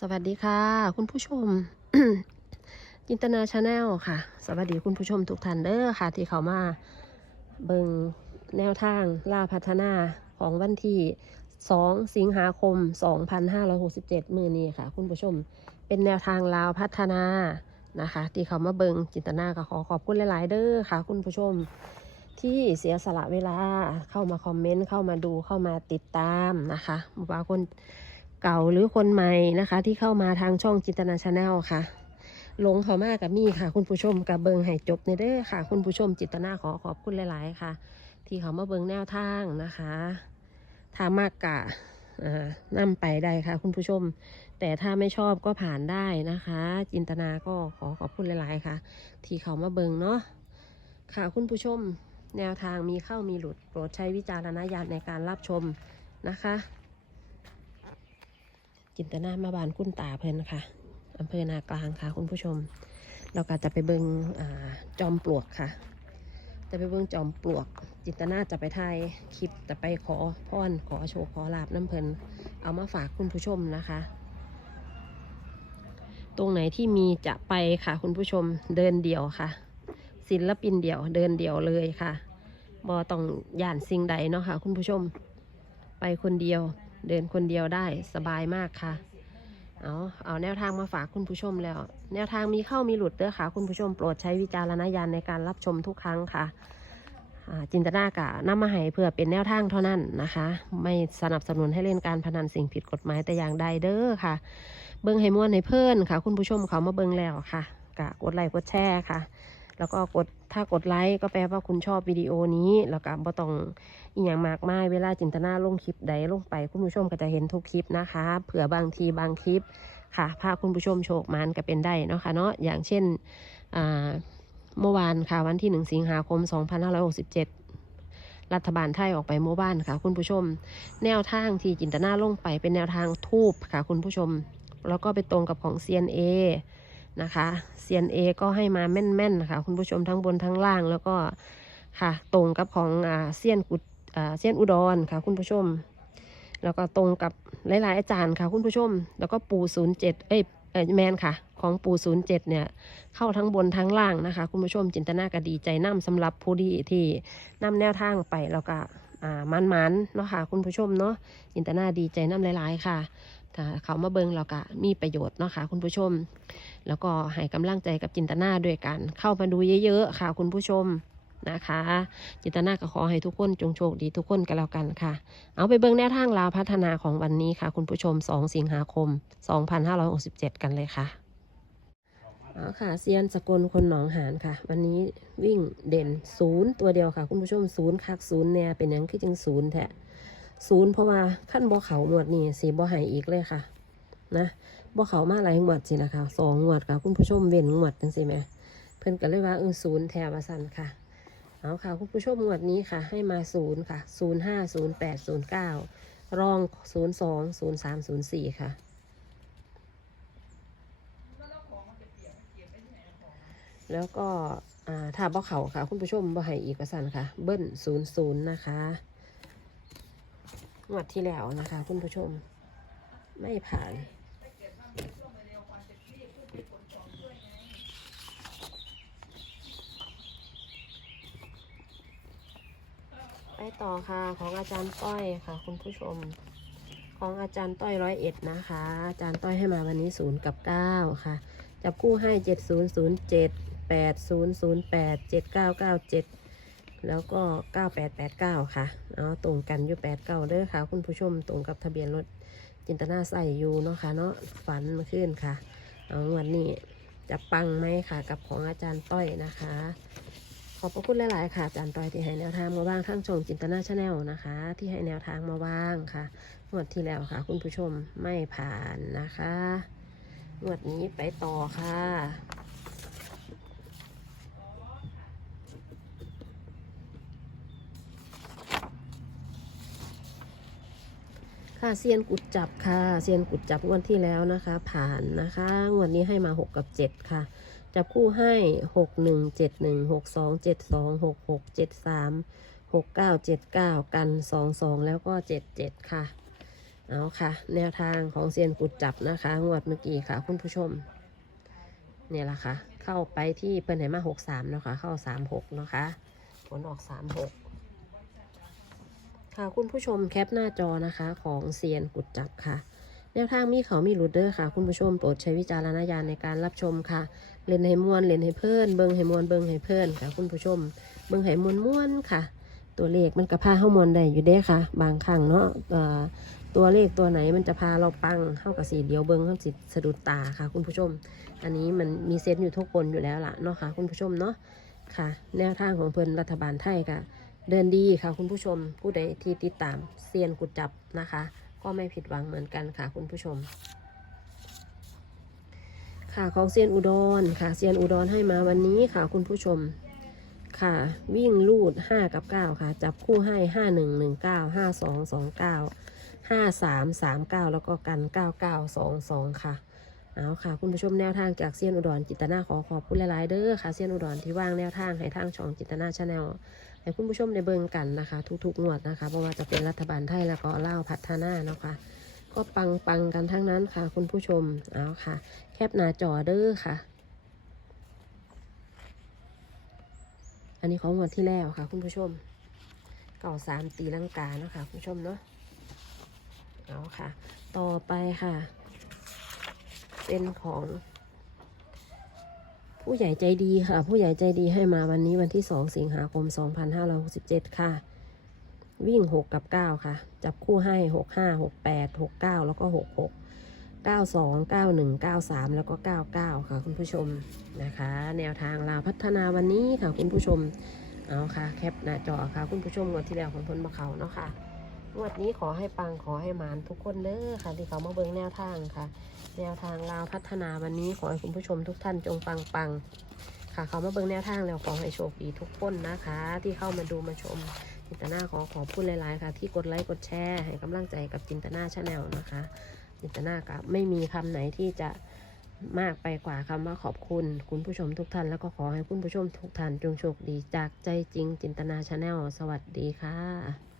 สวัสดีค่ะ คุณผู้ชม จินตนาชาแนลค่ะ สวัสดีคุณผู้ชมทุกท่านเด้อค่ะ ที่เขามาเบิงแนวทางล่าพัฒนาของวันที่ 2 สิงหาคม 2567 มือนี้ค่ะ คุณผู้ชมเป็นแนวทางลาวพัฒนานะคะ ที่เขามาเบิงจินตนาก็ขอขอบคุณหลาย ๆ เด้อค่ะ คุณผู้ชมที่เสียสละเวลาเข้ามาคอมเมนต์เข้ามาดูเข้ามาติดตามนะคะบางคน เก่าหรือคนใหม่นะคะ ที่เข้ามาทางช่องจินตนาชาแนลค่ะลงเขามากกับมี่ค่ะ คุณผู้ชมกับเบิงให้จบในเด้อค่ะ คุณผู้ชมจิตนาขอขอบคุณหลาย ๆ ค่ะ ที่เขามาเบิงแนวทางนะคะถ้ามากกะอ่าไปได้ค่ะ คุณผู้ชม แต่ถ้าไม่ชอบก็ผ่านได้นะคะ จินตนาก็ขอขอบคุณหลาย ๆ ค่ะ ที่เขามาเบิงเนาะค่ะ คุณผู้ชม แนวทางมีเข้ามีหลุดโปรดใช้วิจารณญาณในการรับชมนะคะ จินตนามาบานคุณตาเพลินค่ะอำเภอนากลางค่ะ คุณผู้ชม เราก็จะไปเบิงอาจอมปลวกค่ะ จะไปเบิงจอมปลวก จินตนาจะไปถ่ายคลิปจะไปขอพรขอโชว์ขอลาบน้ำเพลินเอามาฝากคุณผู้ชมนะคะ ตรงไหนที่มีจะไปค่ะ คุณผู้ชมเดินเดี่ยวค่ะ ศิลปินเดี่ยวเดินเดี่ยวเลยค่ะบอต้องย่านสิ่งใดเนาะค่ะ คุณผู้ชม ไปคนเดียว เดินคนเดียวได้สบายมากค่ะ เอาเอาแนวทางมาฝากคุณผู้ชมแล้ว แนวทางมีเข้ามีหลุดเด้อค่ะ คุณผู้ชมโปรดใช้วิจารณญาณในการรับชมทุกครั้งค่ะจินตนากะนำมาให้เพื่อเป็นแนวทางเท่านั้นนะคะ ไม่สนับสนุนให้เล่นการพนันสิ่งผิดกฎหมายแต่อย่างใดเด้อค่ะ เบิ้งให้ม่วนให้เพื่อนค่ะ คุณผู้ชมเขามาเบิ้งแล้วค่ะกะกดไลค์กดแชร์ค่ะ แล้วก็กดถ้ากดไลค์ก็แปลว่าคุณชอบวิดีโอนี้ แล้วก็บ่ต้องอีหยังมากมายเวลาจินตนาลงคลิปใดลงไปคุณผู้ชมก็จะเห็นทุกคลิปนะคะเผื่อบางทีบางคลิปค่ะพาคุณผู้ชมโชคมันก็เป็นได้เนาะค่ะเนาะอย่างเช่นเมื่อวานค่ะวันที่ 1 สิงหาคม 2567 รัฐบาลไทยออกไปเมื่อวานค่ะ คุณผู้ชม แนวทางที่จินตนาลงไปเป็นแนวทางทูบค่ะ คุณผู้ชม แล้วก็ไปตรงกับของ CNA นะคะ CNA ก็ให้มาแม่นๆนะคะคุณผู้ชมทั้งบนทั้งล่างแล้วก็ค่ะตรงกับของอ่าเซียนกุดอ่าเซียนอุดรค่ะคุณผู้ชม แล้วก็ตรงกับหลายๆอาจารย์ค่ะคุณผู้ชม แล้วก็ปูศูนย์เจ็ดเอ้ยแมนค่ะ ของปูศูนย์เจ็ดเนี่ยเข้าทั้งบนทั้งล่างนะคะ คุณผู้ชมจินตนาก็ดีใจนํสำหรับผู้ที่ที่นำแนวทางไปแล้วก็อ่ามันๆเนาะค่ะคุณผู้ชมเนาะจินตนาดีใจนํหลาย ๆ ค่ะ ถ้าเขามาเบิงเราก็มีประโยชน์เนาะค่ะคุณผู้ชม แล้วก็ให้กำลังใจกับจินตนาด้วยกัน เข้ามาดูเยอะๆค่ะคุณผู้ชมนะคะ จินตนาก็ขอให้ทุกคนจงโชคดีทุกคนกันแล้วกันค่ะ เอาไปเบิ่งแนวทางลาวพัฒนาของวันนี้ค่ะ คุณผู้ชม 2 สิงหาคม 2567 กันเลยค่ะเอาค่ะเซียนสกลคนหนองหานค่ะ วันนี้วิ่งเด่นศูนย์ตัวเดียวค่ะ คุณผู้ชมศูนย์คักศูนย์แน่เป็นหยังคือจังศูนย์แท้ ศูนย์เพราะว่าขั้นบ่อเขาหมวดนี่สีบ่ใหายอีกเลยค่ะ นะบ่อเขามาหลายงวดสิละคะสองงวดค่ะ คุณผู้ชมเว้นงวดจังสิแหมเพิ่นก็เลยว่าเออศูนย์แถวมาสันค่ะเอาค่ะ คุณผู้ชมงวดนี้ค่ะ ให้มาศูนย์ค่ะศูนย์ห้าศูนย์แปดศูนย์เก้ารองศูนย์สองศูนย์สามศูนย์สี่ค่ะแล้วก็อ่าถ้าบ่อเขาค่ะ คุณผู้ชมบ่ให้อีกประสันค่ะ เบิ้ลศูนย์ศูนย์นะคะ งวดที่แล้วนะคะคุณผู้ชม ไม่ผ่านไปต่อค่ะของอาจารย์ต้อยค่ะ คุณผู้ชม ของอาจารย์ต้อยร้อยเอ็ดนะคะ อาจารย์ต้อยให้มาวันนี้ศูนย์กับเก้าค่ะ จับคู่ให้เจ็ดศูนย์ศูนย์เจ็ดแปดศูนย์ศูนย์แปดเจ็ดเก้าเก้าเจ็ด แล้วก็เก้าแปดแปดเก้าค่ะเอาตรงกันอยู่แปดเด้อค่ะ คุณผู้ชมตรงกับทะเบียนรถจินตนาใส่อยู่เนาะค่ะเนาะฝันมาขึ้นค่ะ เอาวันนี้จะปังไหมค่ะ กับของอาจารย์ต้อยนะคะ ขอบพระคุณหลาย ๆ ค่ะ อาจารย์ต้อยที่ให้แนวทางมาว่างทั้งชงจินตนาชาแนลนะคะ ที่ให้แนวทางมาว่างค่ะงวดที่แล้วค่ะ คุณผู้ชมไม่ผ่านนะคะงวดนี้ไปต่อค่ะ ค่ะเซียนกุดจับค่ะเซียนกุดจับงวดที่แล้วนะคะ ผ่านนะคะงวดนี้ให้มา 6 กับ 7 ค่ะ จับคู่ให้ 6 1 7 1 6 2 7 2 6 6 7 3 6 9 7 9 กัน 2 2 แล้วก็ 7 7 ค่ะ เอาค่ะ แนวทางของเซียนกุดจับนะคะ งวดเมื่อกี้ค่ะ คุณผู้ชม เนี่ยแหละค่ะ เข้าไปที่เพิ่นไหนมาหกสามเนาะค่ะเข้าสามหกเนาะคะผลออกสามหก ค่ะคุณผู้ชมแคปหน้าจอนะคะของเซียนกุดจับค่ะ แนวทางมีเขามีหลุดเดอร์ค่ะ คุณผู้ชมโปรดใช้วิจารณญาณในการรับชมค่ะ เล่นให้มวนเล่นให้เพื่อนเบิ้งให้มวนเบิ้งให้เพื่อนค่ะ คุณผู้ชม เบิ้งให้มวนม่วนค่ะ ตัวเลขมันก็พาเข้ามวนได้อยู่เด้ค่ะ บางครั้งเนาะตัวเลขตัวไหนมันจะพาเราปังเข้ากับสีเดียวเบิ้งเข้าสิสะดุดตาค่ะ คุณผู้ชม อันนี้มันมีเซนต์อยู่ทุกคนอยู่แล้วล่ะเนาะค่ะ คุณผู้ชมเนาะค่ะ แนวทางของเพิ่นรัฐบาลไทยค่ะ เดินดีค่ะคุณผู้ชมผู้ใดที่ติดตามเซียนกุดจับนะคะ ก็ไม่ผิดหวังเหมือนกันค่ะคุณผู้ชม ค่ะของเซียนอุดรค่ะเซียนอุดรให้มาวันนี้ค่ะคุณผู้ชมค่ะ วิ่งลูด 5 กับ 9 ค่ะ จับคู่ให้ 5 1 1 9 5 2 2 9 5 3 3 9 แล้วก็กัน 9 9 2 2 ค่ะ เอาค่ะ คุณผู้ชมแนวทางจากเซียนอุดรจิตนาขอขอบคุณหลาย ๆ เด้อค่ะเซียนอุดรที่ว่างแนวทางให้ทางช่องจิตนาชาแนลให้คุณผู้ชมได้เบิ่งกันนะคะ ทุกๆงวดนะคะเพราะว่าจะเป็นรัฐบาลไทยแล้วก็เล่าพัฒนาเนาะค่ะก็ปังปังกันทั้งนั้นค่ะ คุณผู้ชมเอาค่ะ แคปหน้าจอเด้อค่ะ อันนี้ของงวดที่แล้วค่ะ คุณผู้ชมเก่าสามตีลังกาเนาะค่ะคุณผู้ชมเนาะเอาค่ะ ต่อไปค่ะ เป็นของ ผู้ใหญ่ใจดีค่ะ ผู้ใหญ่ใจดีให้มาวันนี้วันที่ 2 สิงหาคม 2567 ค่ะ วิ่ง 6 กับ 9 ค่ะ จับคู่ให้ 6 5 6 8 6 9 แล้วก็ 6 6 9 2 9 1 9 3 แล้วก็ 99 ค่ะ คุณผู้ชมนะคะ แนวทางลาพัฒนาวันนี้ค่ะ คุณผู้ชมเอาค่ะ แคปหน้าจอค่ะ คุณผู้ชมงวดที่แล้วของพลมาเขาเนาะค่ะ งวดนี้ขอให้ปังขอให้หมานทุกคนเด้อค่ะ ที่เขามาเบิ่งแนวทางค่ะ แนวทางลาวพัฒนาวันนี้ขอให้คุณผู้ชมทุกท่านจงปังปังค่ะ เขามาเบิ่งแนวทางแล้วขอให้โชคดีทุกคนนะคะ ที่เข้ามาดูมาชมจินตนาขอขอบคุณหลายๆค่ะ ที่กดไลค์กดแชร์ให้กำลังใจกับจินตนาชาแนลนะคะ จินตนากับไม่มีคำไหนที่จะมากไปกว่าคำว่าขอบคุณ คุณผู้ชมทุกท่าน แล้วก็ขอให้คุณผู้ชมทุกท่านจงโชคดีจากใจจริงจินตนาชาแนลสวัสดีค่ะ